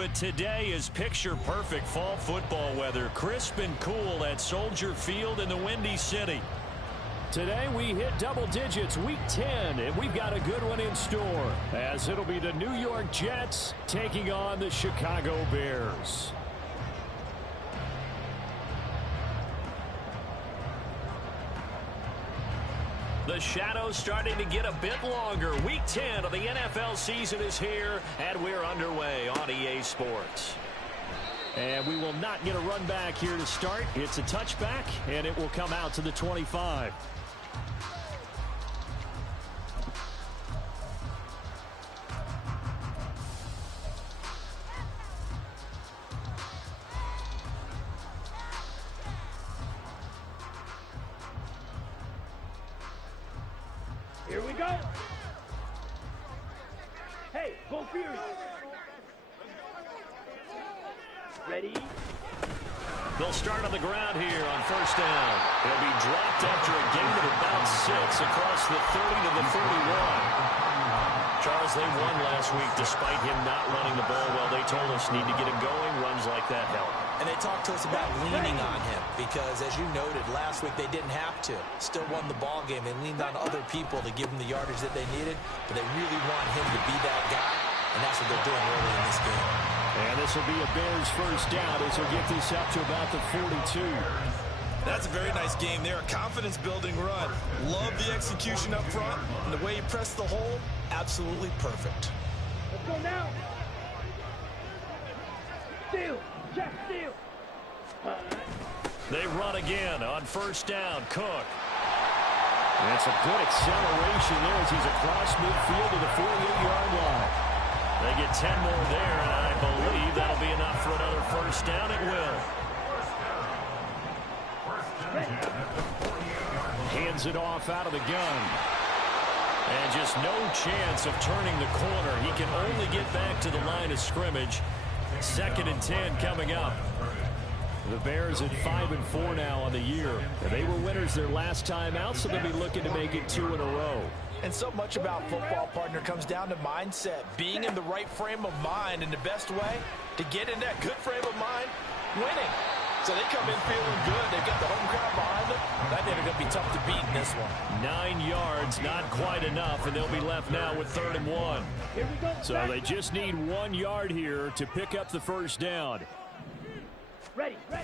but today is picture-perfect fall football weather. Crisp and cool at Soldier Field in the Windy City. Today we hit double digits, week 10, and we've got a good one in store, as it'll be the New York Jets taking on the Chicago Bears. The shadows starting to get a bit longer. Week 10 of the NFL season is here, and we're underway on EA Sports. And we will not get a run back here to start. It's a touchback, and it will come out to the 25. Here we go. Hey, go Fury. Ready? They'll start on the ground here on first down. He'll be dropped after a gain of about 6 across the 30 to the 31. Charles, they won last week despite him not running the ball well. They told us need to get him going. Runs like that help. And they talked to us about leaning on him because, as you noted, last week they didn't have to. Still won the ball game. They leaned on other people to give them the yardage that they needed, but they really want him to be that guy, and that's what they're doing early in this game. And this will be a Bears first down as he'll get this up to about the 42. That's a very nice game there, a confidence-building run. Love the execution up front, and the way he pressed the hole, absolutely perfect. Let's go now. Steal. Check, steal. They run again on first down. Cook. That's a good acceleration there as he's across midfield to the 48-yard line. They get 10 more there, and I believe that'll be enough for another first down. It will. Hands it off out of the gun. And just no chance of turning the corner. He can only get back to the line of scrimmage. 2nd and 10 coming up. The Bears at 5-4 now on the year. And they were winners their last time out, so they'll be looking to make it 2 in a row. And so much about football, partner, comes down to mindset. Being in the right frame of mind, and the best way to get in that good frame of mind, winning. So they come in feeling good. They've got the home crowd behind them. I think they're going to be tough to beat in this one. 9 yards, not quite enough, and they'll be left now with 3rd and 1. Here we go. So they just need 1 yard here to pick up the first down. Ready. On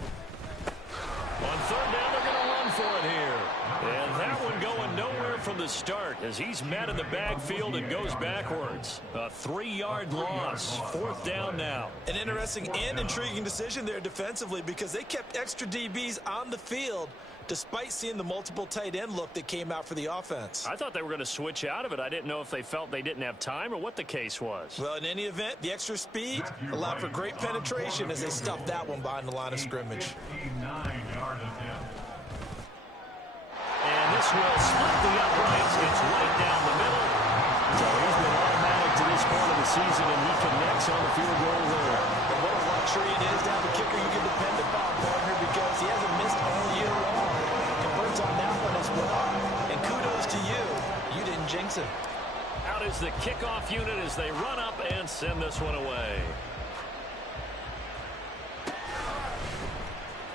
3rd down, they're going to run for it here. And that one going nowhere from the start as he's met in the backfield and goes backwards. A 3-yard loss. 4th down now. An interesting and intriguing decision there defensively because they kept extra DBs on the field despite seeing the multiple tight end look that came out for the offense. I thought they were going to switch out of it. I didn't know if they felt they didn't have time or what the case was. Well, in any event, the extra speed allowed for great penetration as they stuffed that one behind the line of scrimmage. And this will split the uprights. It's right down the middle. So he's been automatic to this point of the season, and he connects on the field goal there. And what a luxury it is to have a kicker you can depend upon, partner, because he hasn't missed all year long. Converts on that one as well. And kudos to you. You didn't jinx it. Out is the kickoff unit as they run up and send this one away.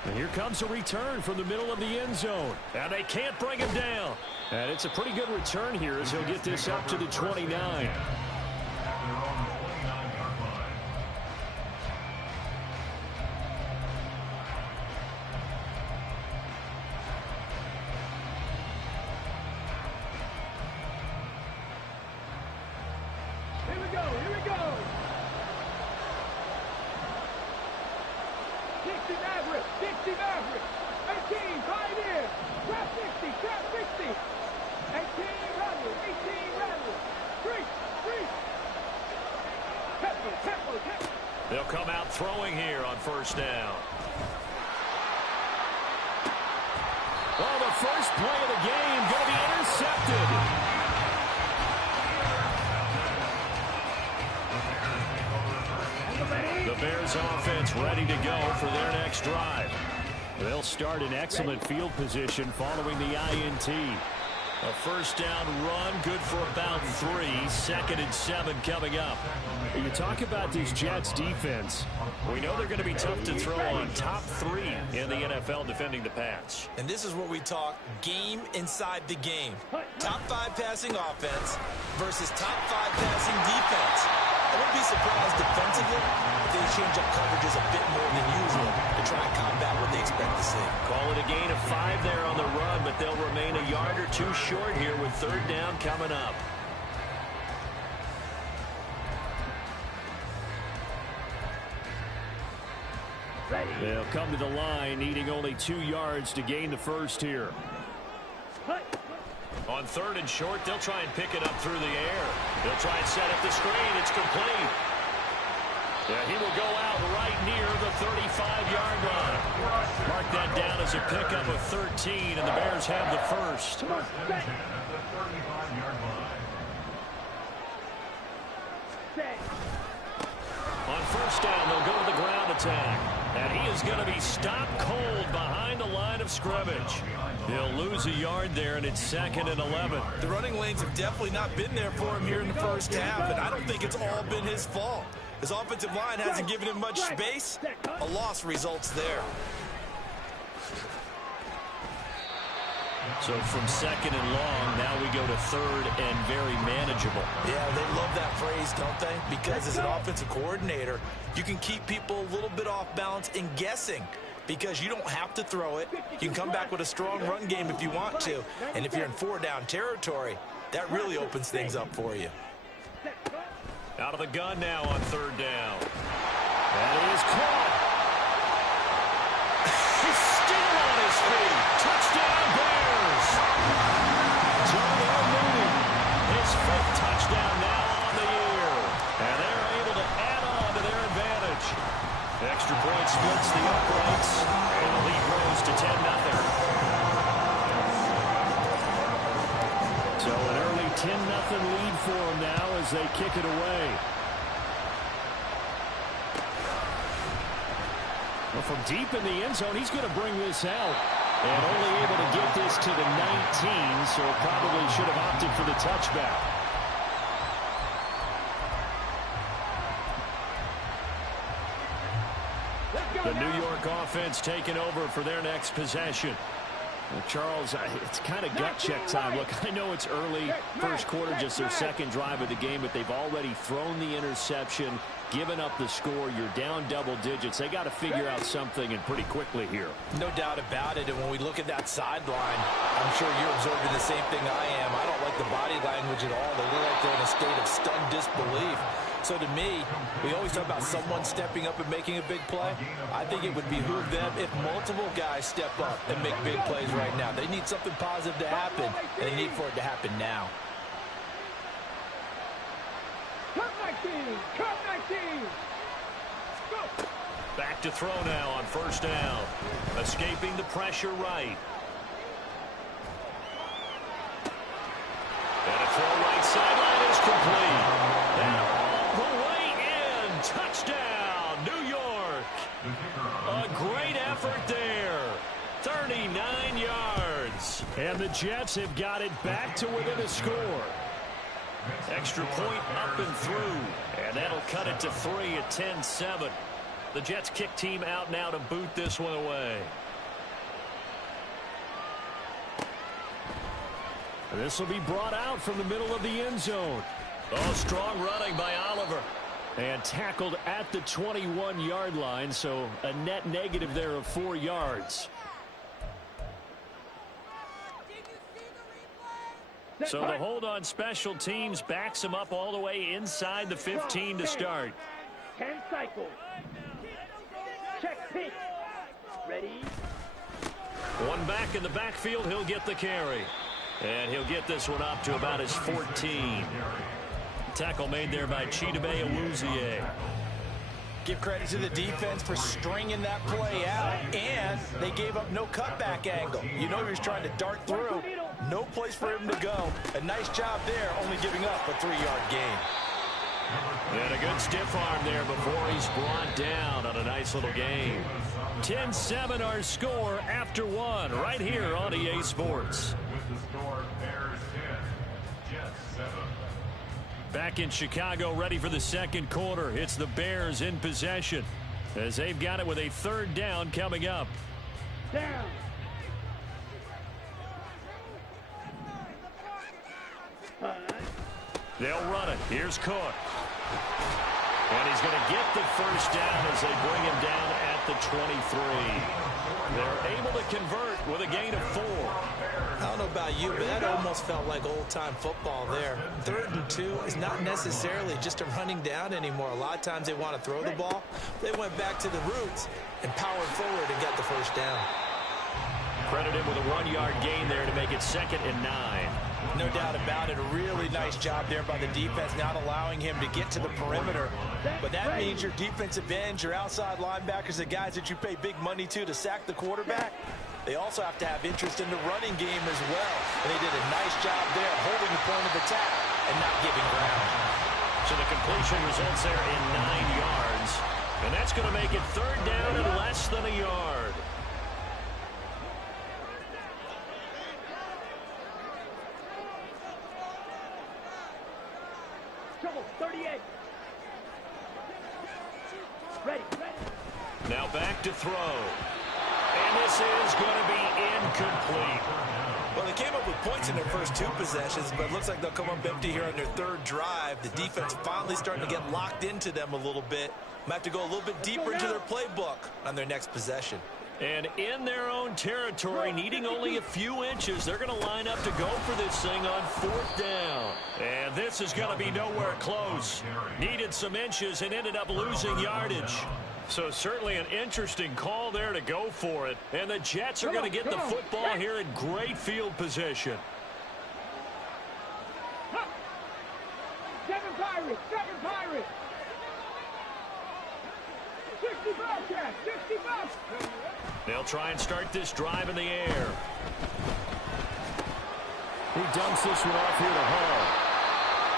And here comes a return from the middle of the end zone. And they can't bring him down. And it's a pretty good return here as he'll get this up to the 29. Here we go. Dixie Maverick. 18, right in. Trap 60. 18, rattle. 18, rattle. Three. Tempo. They'll come out throwing here on first down. Well, the first play of the game going to be intercepted. The Bears offense ready to go for their next drive. They'll start in excellent field position following the INT. A first down run, good for about 3. 2nd and 7 coming up. You talk about this Jets defense. We know they're going to be tough to throw on. Top 3 in the NFL defending the pass. And this is where we talk game inside the game. Top 5 passing offense versus top 5 passing defense. I wouldn't be surprised defensively if they change up coverages a bit more than usual to try and combat what they expect to see. Call it a gain of 5 there on the run, but they'll remain a yard or 2 short here with 3rd down coming up. They'll come to the line, needing only 2 yards to gain the first here. On 3rd and short, they'll try and pick it up through the air. They'll try and set up the screen. It's complete. Yeah, he will go out right near the 35-yard line. Mark that down as a pickup of 13, and the Bears have the first. On first down, they'll go to the ground attack. And he is going to be stopped cold behind the line of scrimmage. He'll lose a yard there, and it's 2nd and 11. The running lanes have definitely not been there for him here in the first half, and I don't think it's all been his fault. His offensive line hasn't given him much space. A loss results there. So from 2nd and long, now we go to 3rd and very manageable. Yeah, they love that phrase, don't they? Because as an offensive coordinator, you can keep people a little bit off balance in guessing because you don't have to throw it. You can come back with a strong run game if you want to. And if you're in 4-down territory, that really opens things up for you. Out of the gun now on 3rd down. That is caught. He's still on his feet. Touchdown, Bears. Darnell Mooney, his 5th touchdown now on the year. And they're able to add on to their advantage. Extra point splits the uprights, and the lead grows to 10-0. So an early 10-0 lead for them now as they kick it away. Well, from deep in the end zone, he's going to bring this out. And only able to get this to the 19, so probably should have opted for the touchback. The New York offense taking over for their next possession. Well, Charles, it's kind of gut check time. Look, I know it's early, first quarter, just their 2nd drive of the game, but they've already thrown the interception, given up the score. You're down double digits. They got to figure out something, and pretty quickly here. No doubt about it. And when we look at that sideline, I'm sure you're observing the same thing I am. I don't like the body language at all. They look like they're in a state of stunned disbelief. So to me, we always talk about someone stepping up and making a big play. I think it would behoove them if multiple guys step up and make big plays right now. They need something positive to happen, and they need for it to happen now. Cut 19! Cut 19! Go! Back to throw now on first down. Escaping the pressure right. And a throw right sideline is complete. And all the way in. Touchdown, New York. A great effort there. 39 yards. And the Jets have got it back to within a score. Extra point up and through. And that'll cut it to 3 at 10-7. The Jets kick team out now to boot this one away. This will be brought out from the middle of the end zone. Oh, strong running by Oliver. And tackled at the 21-yard line, so a net negative there of 4 yards. So the hold on special teams backs him up all the way inside the 15 to start. 10 cycles. Check pitch. Ready? One back in the backfield, he'll get the carry. And he'll get this one up to about his 14. Tackle made there by Chidobe Awuzie. Give credit to the defense for stringing that play out, and they gave up no cutback angle. You know he was trying to dart through. No place for him to go. A nice job there, only giving up a 3-yard gain. And a good stiff arm there before he's brought down on a nice little game. 10-7 our score after one right here on EA Sports. Back in Chicago, ready for the second quarter. It's the Bears in possession as they've got it with a third down coming up. Down. They'll run it. Here's Cook. And he's going to get the first down as they bring him down at the 23. They're able to convert with a gain of 4. I don't know about you, but that almost felt like old-time football there. 3rd and 2 is not necessarily just a running down anymore. A lot of times they want to throw the ball. They went back to the roots and powered forward and got the first down. Credit him with a 1-yard gain there to make it 2nd and 9. No doubt about it. A really nice job there by the defense, not allowing him to get to the perimeter. But that means your defensive ends, your outside linebackers, the guys that you pay big money to sack the quarterback, they also have to have interest in the running game as well. And they did a nice job there holding the point of attack and not giving ground. So the completion results there in 9 yards. And that's going to make it 3rd down and less than a yard. Trouble, 38. Ready. Now back to throw. And this is going to be incomplete. Well, they came up with points in their first 2 possessions, but it looks like they'll come up empty here on their 3rd drive. The defense finally starting to get locked into them a little bit. Might have to go a little bit deeper into their playbook on their next possession. And in their own territory, needing only a few inches, they're going to line up to go for this thing on 4th down. And this is going to be nowhere close. Needed some inches and ended up losing yardage. So certainly an interesting call there to go for it. And the Jets are going to get the football here in great field position. 7 Pirates. 60 Bobcats. 60 Bobcats. They'll try and start this drive in the air. He dumps this one off here to Hall.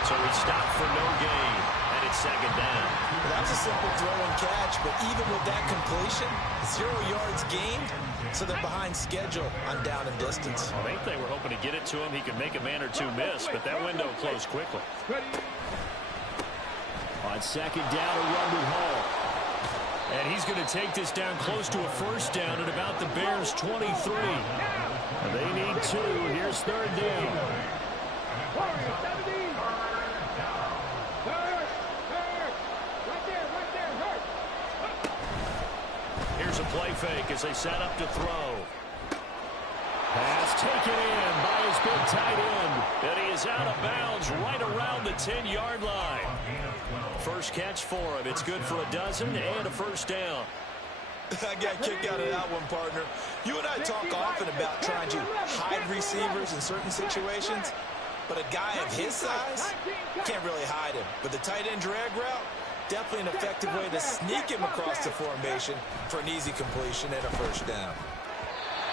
So he stopped for no gain, and it's 2nd down. Well, that was a simple throw and catch, but even with that completion, 0 yards gained, so they're behind schedule on down and distance. I think they were hoping to get it to him. He could make a man or 2 miss, but that window closed quickly. On 2nd down, a run with Hall. And he's going to take this down close to a first down at about the Bears' 23. They need 2. Here's 3rd down. Here's a play fake as they set up to throw. Pass taken in by his big tight end. And he is out of bounds right around the 10-yard line. First catch for him. It's good for a dozen and a first down. I got kicked out of that one, partner. You and I talk often about trying to hide receivers in certain situations, but a guy of his size can't really hide him. But the tight end drag route, definitely an effective way to sneak him across the formation for an easy completion and a first down.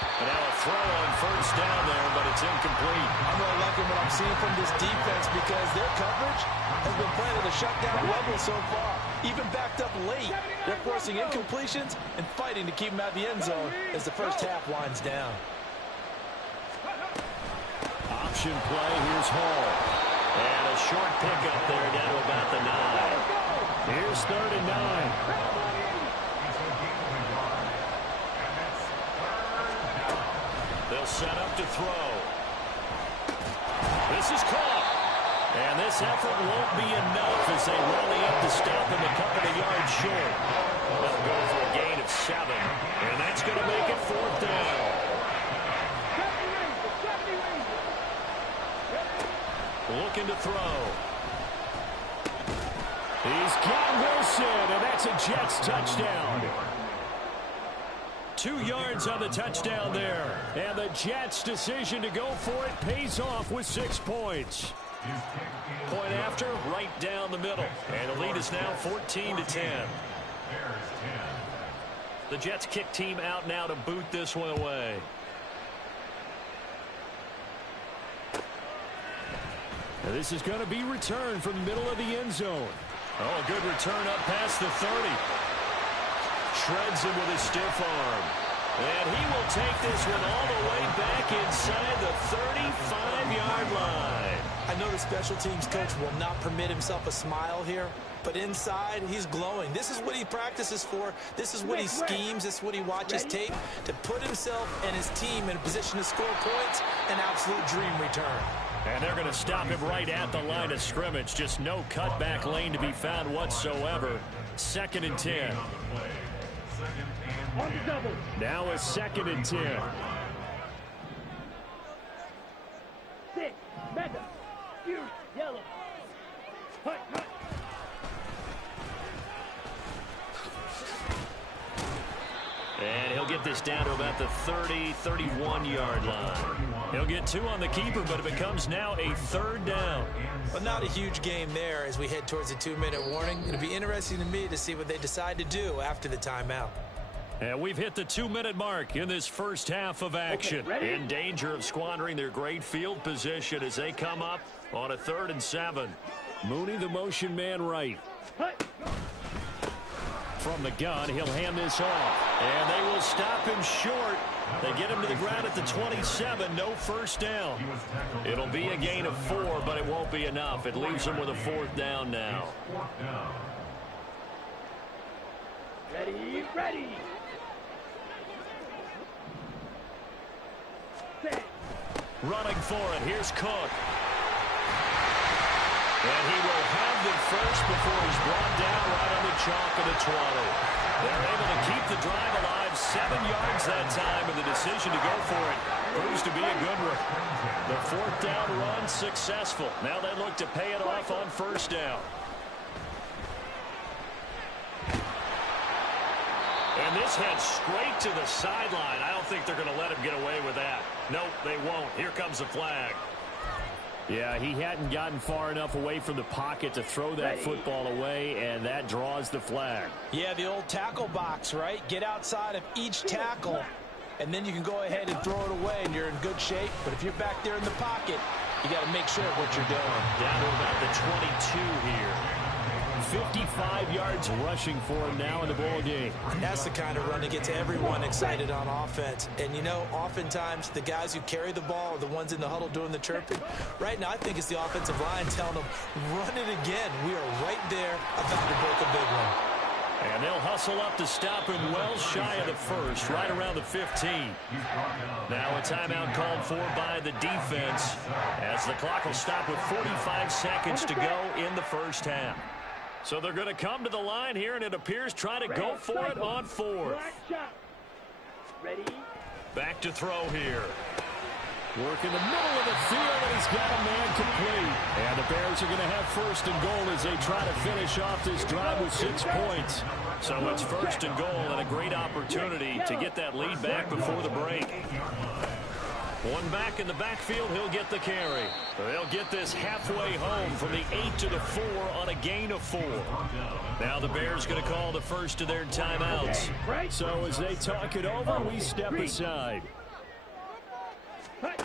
And now a throw on first down there, but it's incomplete. I'm really liking what I'm seeing from this defense because their coverage has been playing at a shutdown level so far. Even backed up late, they're forcing incompletions and fighting to keep them out of the end zone as the first half winds down. Option play. Here's Hall. And a short pickup there down to about the 9. Here's 3rd and 9. They'll set up to throw. This is caught. And this effort won't be enough as they rally up to stop him a couple of yards short. They'll go for a gain of 7. And that's going to make it 4th down. Looking to throw. He's got Wilson, and that's a Jets touchdown. 2 yards on the touchdown there. And the Jets' decision to go for it pays off with 6 points. Point after, right down the middle. And the lead is now 14-10. The Jets kick team out now to boot this one away. Now this is going to be returned from the middle of the end zone. Oh, a good return up past the 30. Shreds him with his stiff arm. And he will take this one all the way back inside the 35-yard line. I know the special teams coach will not permit himself a smile here, but inside, he's glowing. This is what he practices for. This is what he schemes. This is what he watches tape to put himself and his team in a position to score points. An absolute dream return. And they're going to stop him right at the line of scrimmage. Just no cutback lane to be found whatsoever. 2nd and 10. On the double. Now a 2nd and 10. 6. Mega. Fuse. Yellow. Hut, hut. And he'll get this down to about the 30, 31-yard line. He'll get 2 on the keeper, but it becomes now a 3rd down. But not a huge game there as we head towards the 2-minute warning. It'll be interesting to me to see what they decide to do after the timeout. And we've hit the 2-minute mark in this first half of action. In danger of squandering their great field position as they come up on a 3rd and 7. Mooney, the motion man right. From the gun, he'll hand this off. And they will stop him short. They get him to the ground at the 27. No first down. It'll be a gain of 4, but it won't be enough. It leaves them with a 4th down now. Ready, ready. Set. Running for it. Here's Cook. And he will have the first before he's brought down right on the chalk of the 20. They're able to keep the drive alive. 7 yards that time, and the decision to go for it proves to be a good one. The 4th down run successful. Now they look to pay it off on first down. And this heads straight to the sideline. I don't think they're going to let him get away with that. Nope, they won't. Here comes the flag. Yeah, he hadn't gotten far enough away from the pocket to throw that football away, and that draws the flag. Yeah, the old tackle box, right? Get outside of each tackle, and then you can go ahead and throw it away, and you're in good shape. But if you're back there in the pocket, you got to make sure of what you're doing. Down to about the 22 here. 55 yards rushing for him now in the ball game. That's the kind of run that gets everyone excited on offense. And, you know, oftentimes the guys who carry the ball are the ones in the huddle doing the chirping. Right now, I think it's the offensive line telling them, run it again. We are right there about to break a big one. And they'll hustle up to stop him well shy of the first, right around the 15. Now a timeout called for by the defense as the clock will stop with 45 seconds to go in the first half. So they're going to come to the line here, and it appears try to go for it on 4th. Ready? Back to throw here. Work in the middle of the field, and he's got a man complete. And the Bears are going to have 1st and goal as they try to finish off this drive with 6 points. So it's 1st and goal and a great opportunity to get that lead back before the break. One back in the backfield, he'll get the carry. They'll get this halfway home from the 8 to the 4 on a gain of 4. Now the Bears going to call the first of their timeouts. So as they talk it over, we step aside. They'll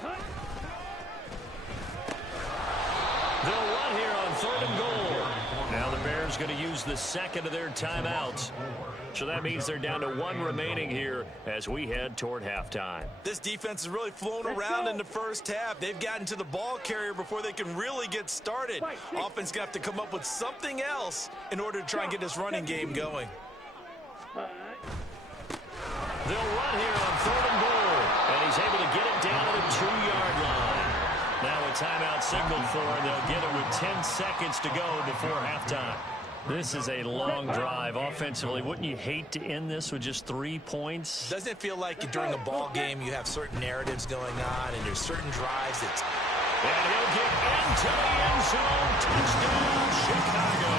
run here on 3rd and goal. Now the Bears going to use the second of their timeouts. So that means they're down to 1 remaining here as we head toward halftime. This defense has really flown around in the first half. They've gotten to the ball carrier before they can really get started. Offense going to have to come up with something else in order to try and get this running game going. They'll run here on 3rd and goal. And he's able to get it down to the 2-yard line. Now a timeout signal for him. They'll get it with 10 seconds to go before halftime. This is a long drive offensively. Wouldn't you hate to end this with just 3 points? Doesn't it feel like during a ball game you have certain narratives going on and there's certain drives that... And he'll get into the end zone. Touchdown, Chicago.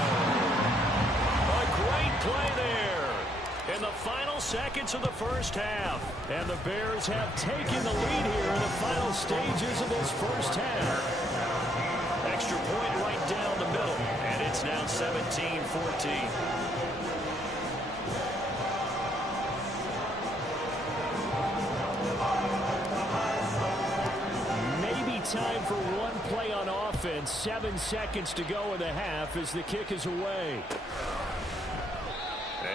A great play there in the final seconds of the first half. And the Bears have taken the lead here in the final stages of this first half. Extra point right down the middle. And it's now 17-14. time for one play on offense. 7 seconds to go in the half as the kick is away.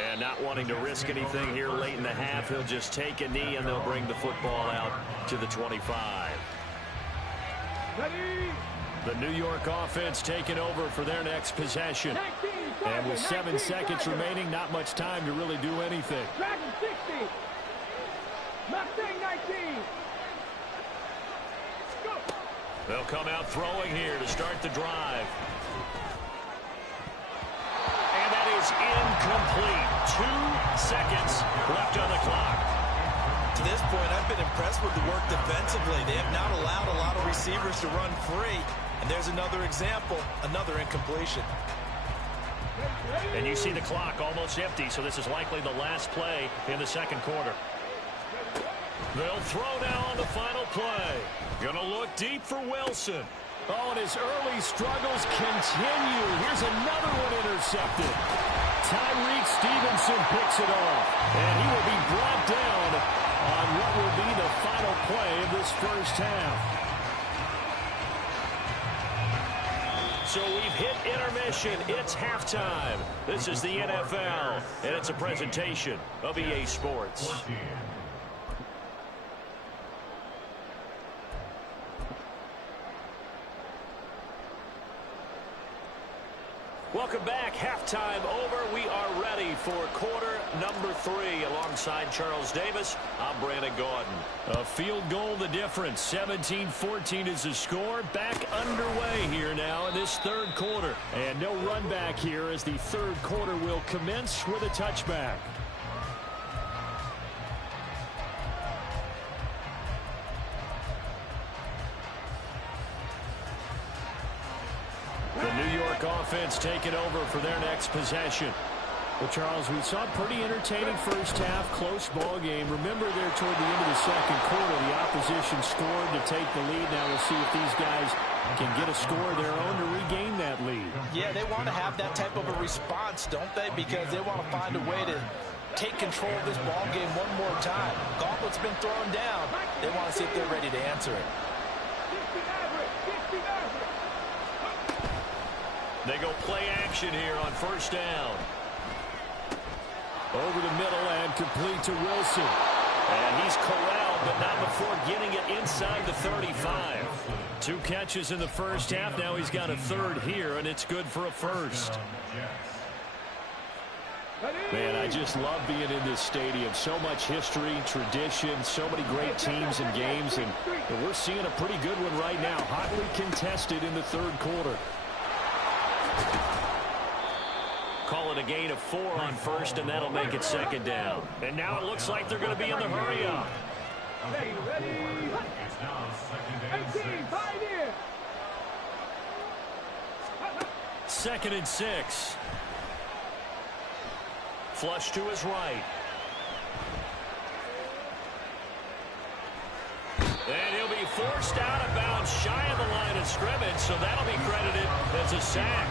And not wanting to risk anything here late in the half, he'll just take a knee and they'll bring the football out to the 25. Ready. The New York offense taking over for their next possession. 19, And with 7 seconds remaining, not much time to really do anything. Dragon 60. Mustang 19. Go. They'll come out throwing here to start the drive. And that is incomplete. 2 seconds left on the clock. To this point, I've been impressed with the work defensively. They have not allowed a lot of receivers to run free. And there's another example, another incompletion. And you see the clock almost empty, so this is likely the last play in the second quarter. They'll throw now on the final play. Gonna look deep for Wilson. Oh, and his early struggles continue. Here's another one intercepted. Tyreek Stevenson picks it off, and he will be brought down on what will be the final play of this first half. So we've hit intermission. It's halftime. This is the NFL, and it's a presentation of EA Sports. Welcome back. Halftime over. We are ready for quarter number 3. Alongside Charles Davis, I'm Brandon Gordon. A field goal the difference. 17-14 is the score. Back underway here now in this third quarter. And no run back here as the third quarter will commence with a touchback. The New York offense taking over for their next possession. Well, Charles, we saw a pretty entertaining first half, close ball game. Remember there toward the end of the second quarter, the opposition scored to take the lead. Now we'll see if these guys can get a score of their own to regain that lead. Yeah, they want to have that type of a response, don't they? Because they want to find a way to take control of this ball game one more time. Gauntlet's been thrown down. They want to see if they're ready to answer it. They go play action here on first down. Over the middle and complete to Wilson. And he's corralled, but not before getting it inside the 35. 2 catches in the first half. Now he's got a third here, and it's good for a first. Man, I just love being in this stadium. So much history, tradition, so many great teams and games, and we're seeing a pretty good one right now. Hotly contested in the third quarter. Call it a gain of 4 on first, and that'll make it second down. And now it looks like they're going to be in the hurry up. Ready. 18, 5 here. 2nd and 6. Flush to his right. And he'll be forced out of bounds shy of the line of scrimmage, so that'll be credited as a sack.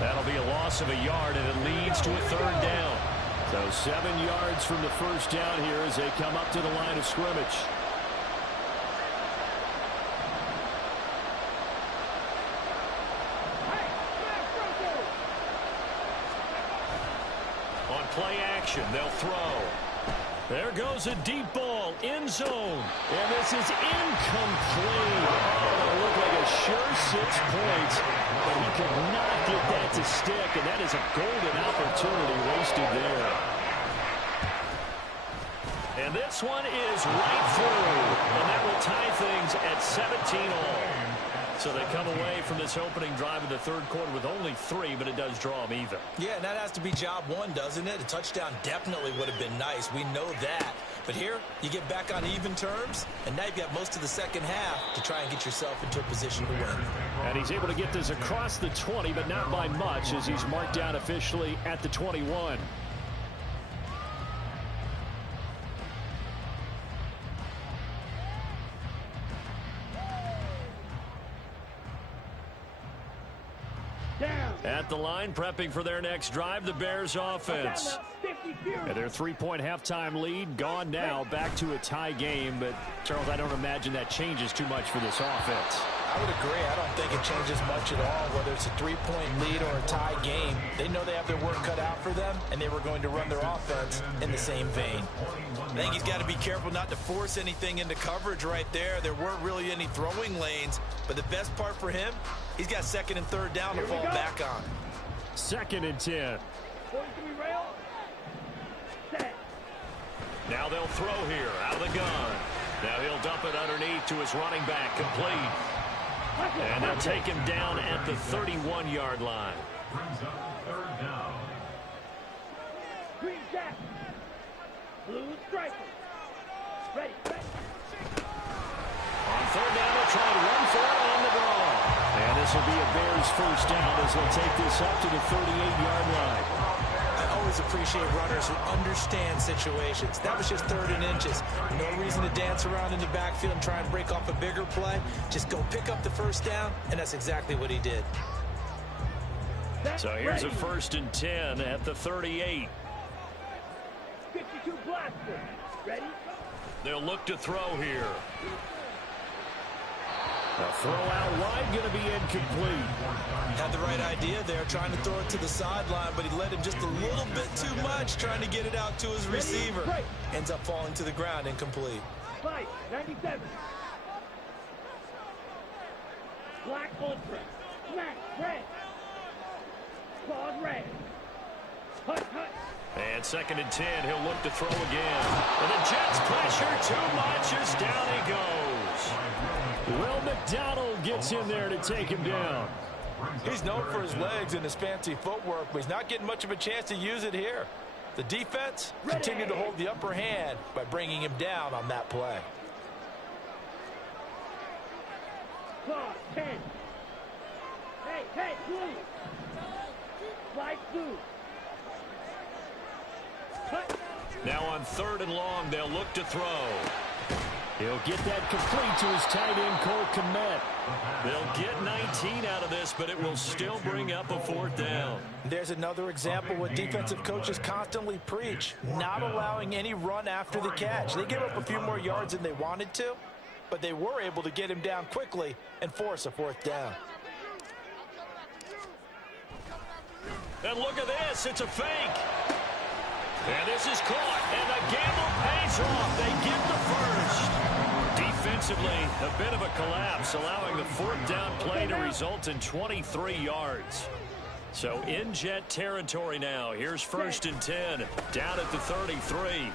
That'll be a loss of a yard, and it leads to a third down. So 7 yards from the first down here as they come up to the line of scrimmage. On play action, they'll throw. There goes a deep ball, end zone. And this is incomplete. Oh, it looked like a sure 6 points, but he could not get that to stick, and that is a golden opportunity wasted there. And this one is right through, and that will tie things at 17 all. So they come away from this opening drive in the third quarter with only 3, but it does draw them even. Yeah, and that has to be job 1, doesn't it? A touchdown definitely would have been nice. We know that. But here, you get back on even terms, and now you've got most of the second half to try and get yourself into a position to win. And he's able to get this across the 20, but not by much, as he's marked down officially at the 21. Down. At the line, prepping for their next drive, the Bears offense. And their three-point halftime lead gone now, back to a tie game. But, Charles, I don't imagine that changes too much for this offense. I would agree. I don't think it changes much at all, whether it's a three-point lead or a tie game. They know they have their work cut out for them, and they were going to run their offense in the same vein. I think he's got to be careful not to force anything into coverage right there. There weren't really any throwing lanes, but the best part for him, he's got second and third down to fall back on. 2nd and 10. Now they'll throw here out of the gun. Now he'll dump it underneath to his running back, complete. And they'll take him down at the 31-yard line. Brings up 3rd down. Green jacket. Blue striker. Ready. On 3rd down, they'll try to run for it on the draw. And this will be a Bears first down as they'll take this up to the 38-yard line. I always appreciate runners who understand situations. That was just 3rd and inches. No reason to dance around in the backfield and try and break off a bigger play. Just go pick up the first down, and that's exactly what he did. So here's a 1st and 10 at the 38. 52 blaster. Ready? They'll look to throw here. A throw out wide, going to be incomplete. Had the right idea there, trying to throw it to the sideline, but he led him just a little bit too much, trying to get it out to his receiver. Ends up falling to the ground, incomplete. 97. Black ultra. Black red. Claws red. Hut. And 2nd and 10, he'll look to throw again. And the Jets pressure too much as down he goes. Will McDonald gets in there to take him down. He's known for his legs and his fancy footwork, but he's not getting much of a chance to use it here. The defense continued to hold the upper hand by bringing him down on that play. Claw 10. Hey, blue. Slide blue. Cut. Now on 3rd and long, they'll look to throw. He'll get that complete to his tight end, Cole Kmet. They'll get 19 out of this, but it will still bring up a 4th down. There's another example what defensive coaches constantly preach, not allowing any run after the catch. They gave up a few more yards than they wanted to, but they were able to get him down quickly and force a 4th down. And look at this, it's a fake. And this is caught, and the gamble pays off. They get the first. Defensively, a bit of a collapse, allowing the 4th down play to result in 23 yards. So in Jet territory now. Here's 1st and 10, down at the 33.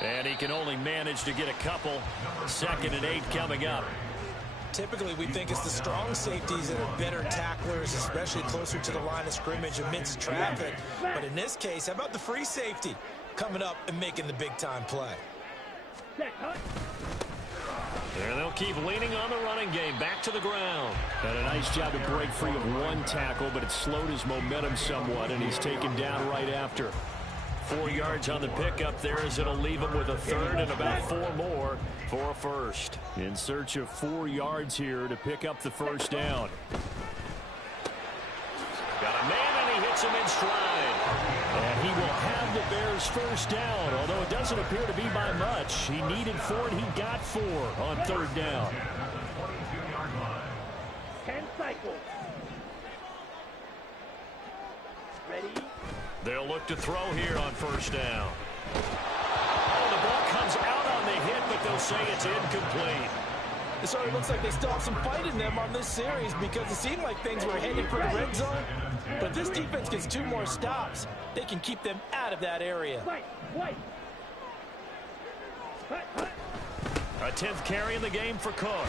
And he can only manage to get a couple. 2nd and 8 coming up. Typically, we think it's the strong safeties that are better tacklers, especially closer to the line of scrimmage amidst traffic. But in this case, how about the free safety coming up and making the big-time play? And they'll keep leaning on the running game. Back to the ground. And a nice job to break free of one tackle, but it slowed his momentum somewhat, and he's taken down right after. 4 yards on the pickup there as it'll leave him with a 3rd and about 4 more for a first. In search of 4 yards here to pick up the first down. Got a man, and he hits him in stride. And he will have the Bears first down, although it doesn't appear to be by much. He needed 4, and he got 4 on 3rd down. 10 cycles. Ready? They'll look to throw here on 1st down. Oh, the ball comes out on the hit, but they'll say it's incomplete. It sort of looks like they still have some fight in them on this series because it seemed like things were headed for the red zone. But if this defense gets 2 more stops, they can keep them out of that area. White. A 10th carry in the game for Cook.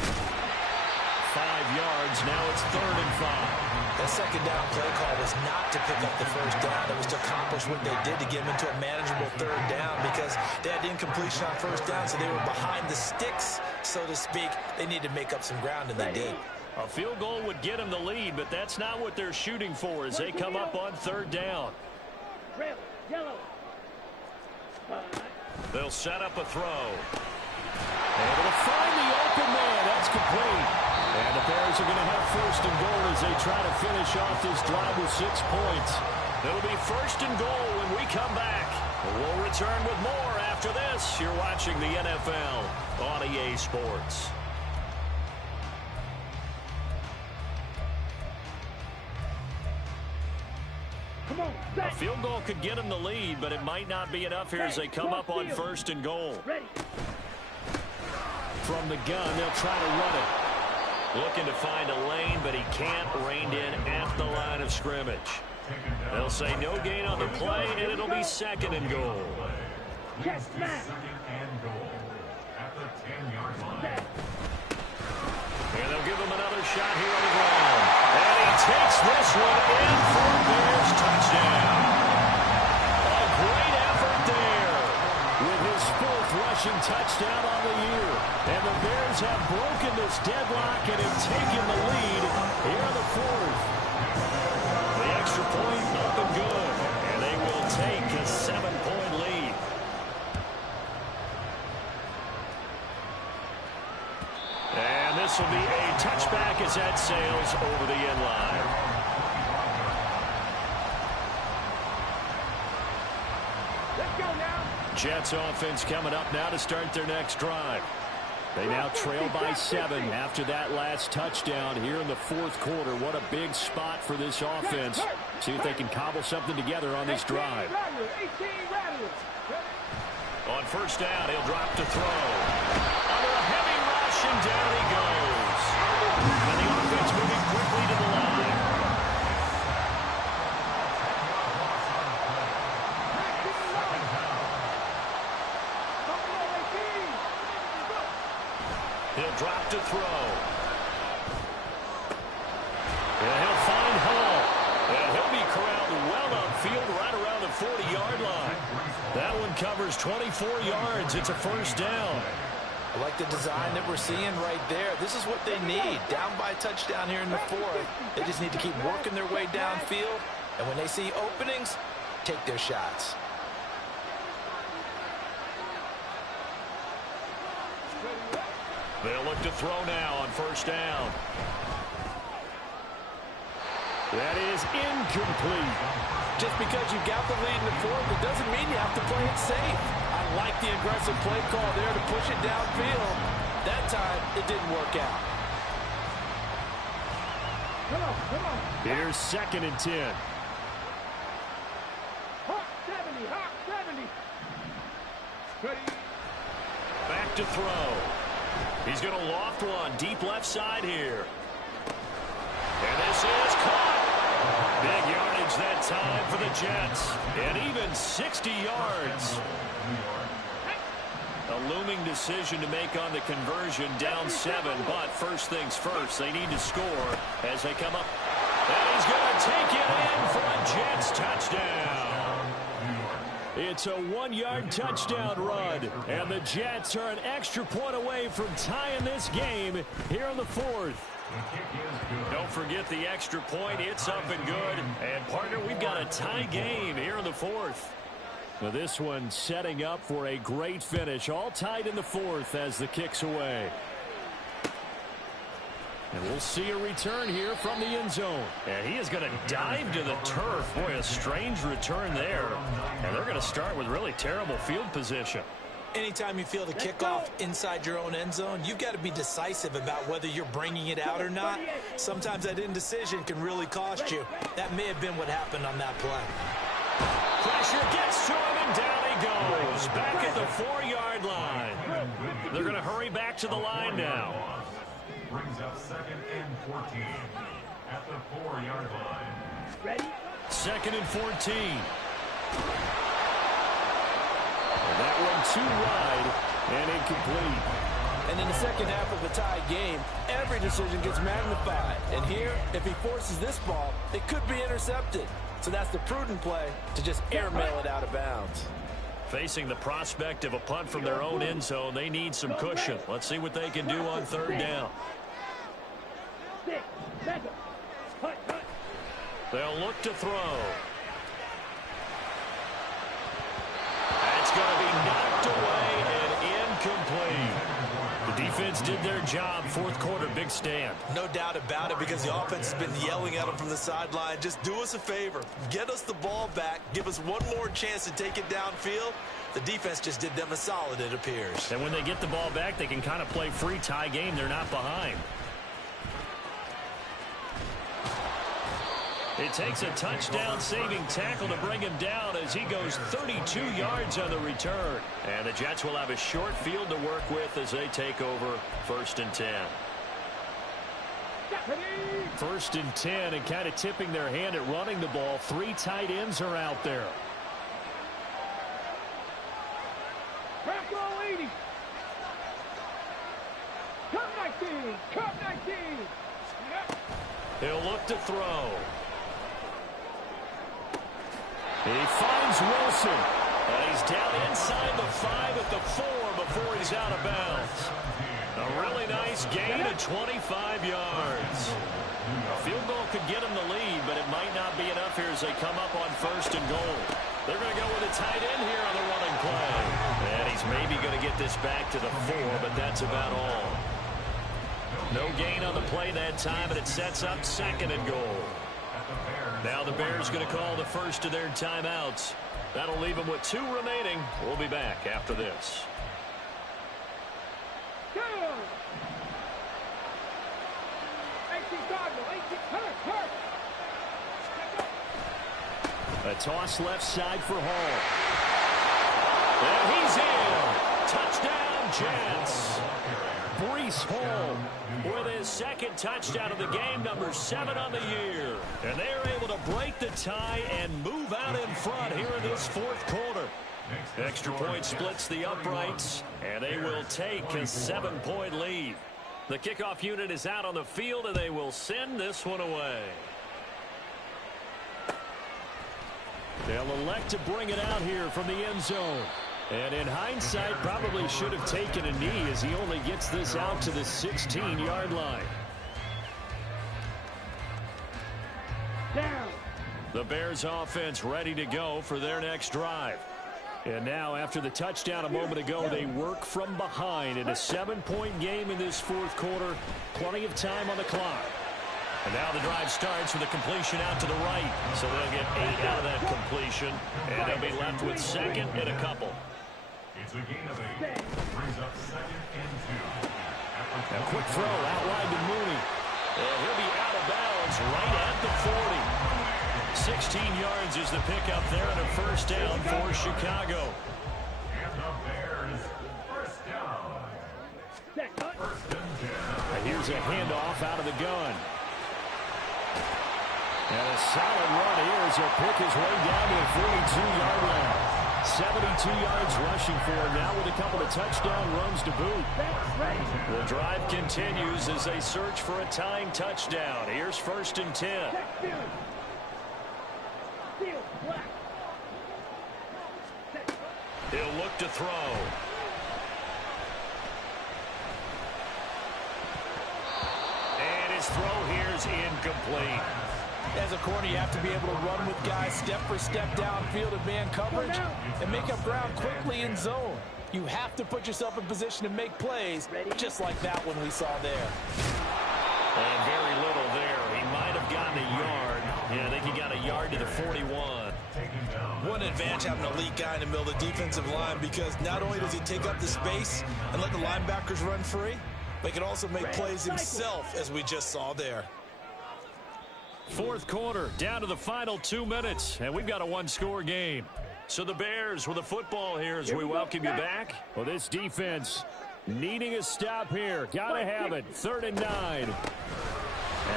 5 yards. Now it's 3rd and 5. That 2nd down play call was not to pick up the first down. It was to accomplish what they did to get them into a manageable 3rd down because they had incompletion on 1st down, so they were behind the sticks, so to speak. They needed to make up some ground, and they did. A field goal would get them the lead, but that's not what they're shooting for as they come up on 3rd down. Red, yellow. They'll set up a throw. Able to find the open man. That's complete. And the Bears are going to have 1st and goal as they try to finish off this drive with 6 points. It'll be 1st and goal when we come back. We'll return with more after this. You're watching the NFL on EA Sports. Come on, A set. field goal could get them the lead, but it might not be enough here as they come up on 1st and goal. Ready. From the gun, they'll try to run it. Looking to find a lane, but he can't. Reined in at the line of scrimmage. They'll say no gain on the play, and it'll be 2nd and goal. Check smash. Set. And they'll give him another shot here on the ground. And he takes this one in for a Bears touchdown. A great effort there with his 4th rushing touchdown on the year. And the Bears have broken this deadlock and have taken the lead here in the 4th. The extra point up and good. And they will take a 7-point lead. And this will be a touchback as that sails over the end line. Let's go now. Jets offense coming up now to start their next drive. They now trail by 7 after that last touchdown here in the 4th quarter. What a big spot for this offense. See if they can cobble something together on this drive. 18 rattlers. On 1st down, he'll drop to throw. Under a heavy rush, and down he goes. And the offense moving quickly to the line. He'll drop to throw. And he'll find Hall. And he'll be corralled well upfield right around the 40-yard line. That one covers 24 yards. It's a 1st down. I like the design that we're seeing right there. This is what they need. Down by a touchdown here in the 4th. They just need to keep working their way downfield. And when they see openings, take their shots. They'll look to throw now on 1st down. That is incomplete. Just because you've got the lead in the 4th, it doesn't mean you have to play it safe. I like the aggressive play call there to push it downfield. That time, it didn't work out. Come on, come on. Here's 2nd and 10. Hawk 70, Hawk 70. Ready. Back to throw. He's going to loft one deep left side here. And this is caught. Big yardage that time for the Jets. And even 60 yards. A looming decision to make on the conversion, down 7. But first things first, they need to score as they come up. And he's going to take it in for a Jets touchdown. It's a 1-yard touchdown run. And the Jets are an extra point away from tying this game here in the 4th. Don't forget the extra point. It's up and good. And, partner, we've got a tie game here in the 4th. Now this one setting up for a great finish. All tied in the 4th as the kick's away. And we'll see a return here from the end zone. And he is going to dive to the turf. Boy, a strange return there. And they're going to start with really terrible field position. Anytime you feel the kickoff inside your own end zone, you've got to be decisive about whether you're bringing it out or not. Sometimes that indecision can really cost you. That may have been what happened on that play. Pressure gets to him, and down he goes. Back at the 4-yard line. They're going to hurry back to the line now. Brings up 2nd and 14 at the 4-yard line. Ready. 2nd and 14. And that one too wide and incomplete. And in the second half of a tie game, every decision gets magnified. And here, if he forces this ball, it could be intercepted. So that's the prudent play to just airmail it out of bounds. Facing the prospect of a punt from their own end zone, they need some cushion. Let's see what they can do on 3rd down. 6, 7. Punt. They'll look to throw. That's going to be knocked away and incomplete. The defense defense did their job. Fourth quarter, big stand. No doubt about it, because the offense has been yelling at them from the sideline. Just do us a favor. Get us the ball back. Give us one more chance to take it downfield. The defense just did them a solid, it appears. And when they get the ball back, they can kind of play free tie game. They're not behind. It takes a touchdown-saving tackle to bring him down as he goes 32 yards on the return. And the Jets will have a short field to work with as they take over 1st and 10. 1st and 10, and kind of tipping their hand at running the ball. 3 tight ends are out there. Crack all 80. Come 19. Come 19. Yep. He'll look to throw. He finds Wilson. And he's down inside the 5 at the 4 before he's out of bounds. A really nice gain of 25 yards. A field goal could get him the lead, but it might not be enough here as they come up on 1st and goal. They're going to go with a tight end here on the running play. And he's maybe going to get this back to the 4, but that's about all. No gain on the play that time, and it sets up 2nd and goal. Now the Bears going to call the first of their timeouts. That'll leave them with 2 remaining. We'll be back after this. Go. 18 Cardinal. 18 hurt. A toss left side for Hall. And he's in. Touchdown, Jets. Breece Hall with his 2nd touchdown of the game, number 7 on the year. And they're able to break the tie and move out in front here in this 4th quarter. Extra point splits the uprights, and they will take a 7-point lead. The kickoff unit is out on the field, and they will send this one away. They'll elect to bring it out here from the end zone. And in hindsight, probably should have taken a knee as he only gets this out to the 16-yard line. Down. The Bears offense ready to go for their next drive. And now after the touchdown a moment ago, they work from behind in a 7-point game in this 4th quarter. Plenty of time on the clock. And now the drive starts with a completion out to the right. So they'll get 8 out of that completion. And they'll be left with 2nd and a couple. It's a gain of 8. Brings up 2nd and 2. A quick throw out wide to Mooney. And he'll be out of bounds right at the 40. 16 yards is the pickup there and a 1st down for Chicago. And the Bears, 1st down. 1st and 10. And here's a handoff out of the gun. And a solid run here as he'll pick his way down to the 42-yard line. 72 yards rushing for him now with a couple of touchdown runs to boot. The drive continues as they search for a tying touchdown. Here's 1st and 10. He'll look to throw. And his throw here is incomplete. As a corner, you have to be able to run with guys step for step downfield in man coverage and make up ground quickly in zone. You have to put yourself in position to make plays, just like that one we saw there. And very little there. He might have gotten a yard. Yeah, I think he got a yard to the 41. One advantage having an elite guy in the middle of the defensive line, because not only does he take up the space and let the linebackers run free, but he can also make plays himself, as we just saw there. 4th quarter, down to the final 2 minutes, and we've got a 1-score game. So the Bears with the football here as we welcome you back. Well, this defense needing a stop here. Got to have it. 3rd and 9. And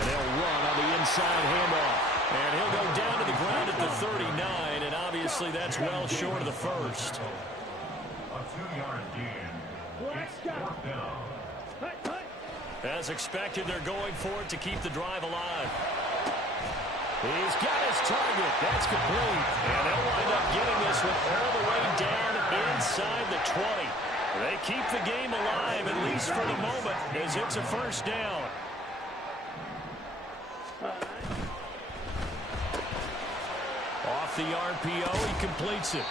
they'll run on the inside handoff. And he'll go down to the ground at the 39, and obviously that's well short of the 1st. A 2-yard gain. It's 4th down. As expected, they're going for it to keep the drive alive. He's got his target. That's complete. And they'll wind up getting this one all the way down inside the 20. They keep the game alive, at least for the moment, as it's a 1st down. Off the RPO, he completes it.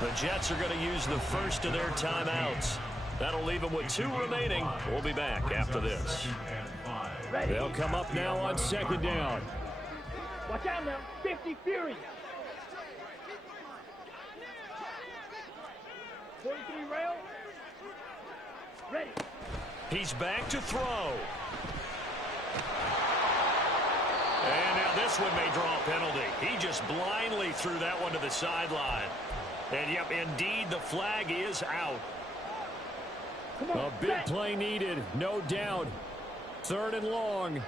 The Jets are going to use the first of their timeouts. That'll leave him with 2 remaining. We'll be back after this. They'll come up now on 2nd down. Watch out now. 50 Fury. 43 rail. Ready. He's back to throw. And now this one may draw a penalty. He just blindly threw that one to the sideline. And, yep, indeed, the flag is out. A big play needed, no doubt. 3rd and long.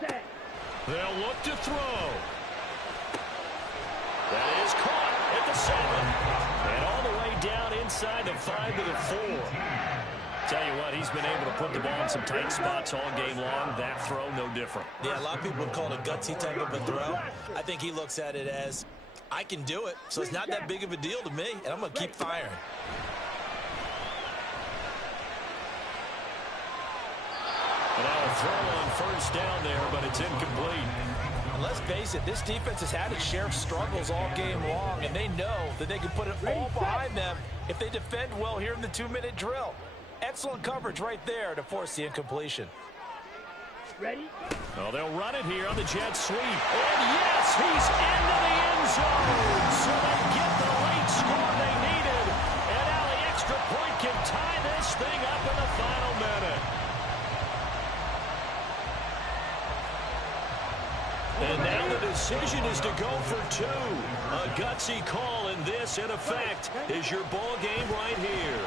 Set. They'll look to throw. That is caught at the 7. And all the way down inside the 5 to the 4. Tell you what, he's been able to put the ball in some tight spots all game long. That throw, no different. Yeah, a lot of people would call it a gutsy type of a throw. I think he looks at it as, I can do it, so it's not that big of a deal to me, and I'm going to keep firing. And now a throw on 1st down there, but it's incomplete. And let's face it, this defense has had its share of struggles all game long, and they know that they can put it all behind them if they defend well here in the 2-minute drill. Excellent coverage right there to force the incompletion. Ready. Well, they'll run it here on the jet sweep. And yes, he's into the end zone. So they get the late score they needed. And now the extra point can tie this thing up in the final minute. And now the decision is to go for 2. A gutsy call, and this, in effect, is your ball game right here.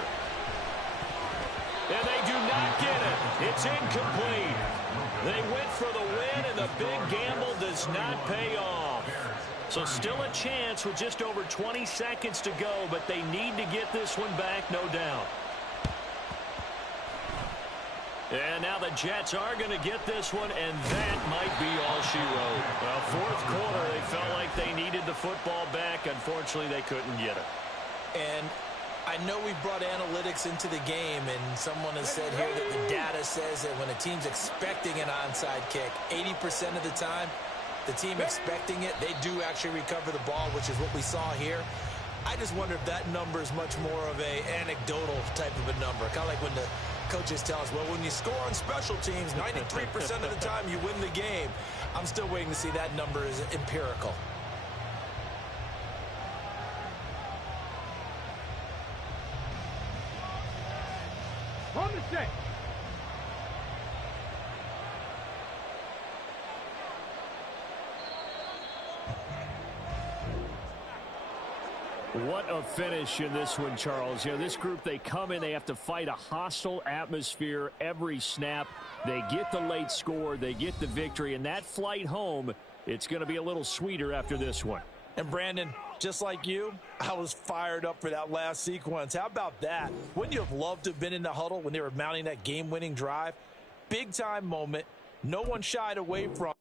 And they do not get it. It's incomplete. They went for the win, and the big gamble does not pay off. So still a chance with just over 20 seconds to go, but they need to get this one back, no doubt. And now the Jets are going to get this one, and that might be all she wrote. Well, 4th quarter, they felt like they needed the football back. Unfortunately, they couldn't get it. And I know we brought analytics into the game, and someone has said here that the data says that when a team's expecting an onside kick, 80% of the time, the team expecting it, they do actually recover the ball, which is what we saw here. I just wonder if that number is much more of a anecdotal type of a number, kind of like when the coaches tell us, well, when you score on special teams, 93% of the time you win the game. I'm still waiting to see that number is empirical. On the set. What a finish in this one, Charles. You know, this group, they come in, they have to fight a hostile atmosphere every snap. They get the late score, they get the victory, and that flight home, it's going to be a little sweeter after this one. And Brandon, just like you, I was fired up for that last sequence. How about that? Wouldn't you have loved to have been in the huddle when they were mounting that game-winning drive? Big-time moment. No one shied away from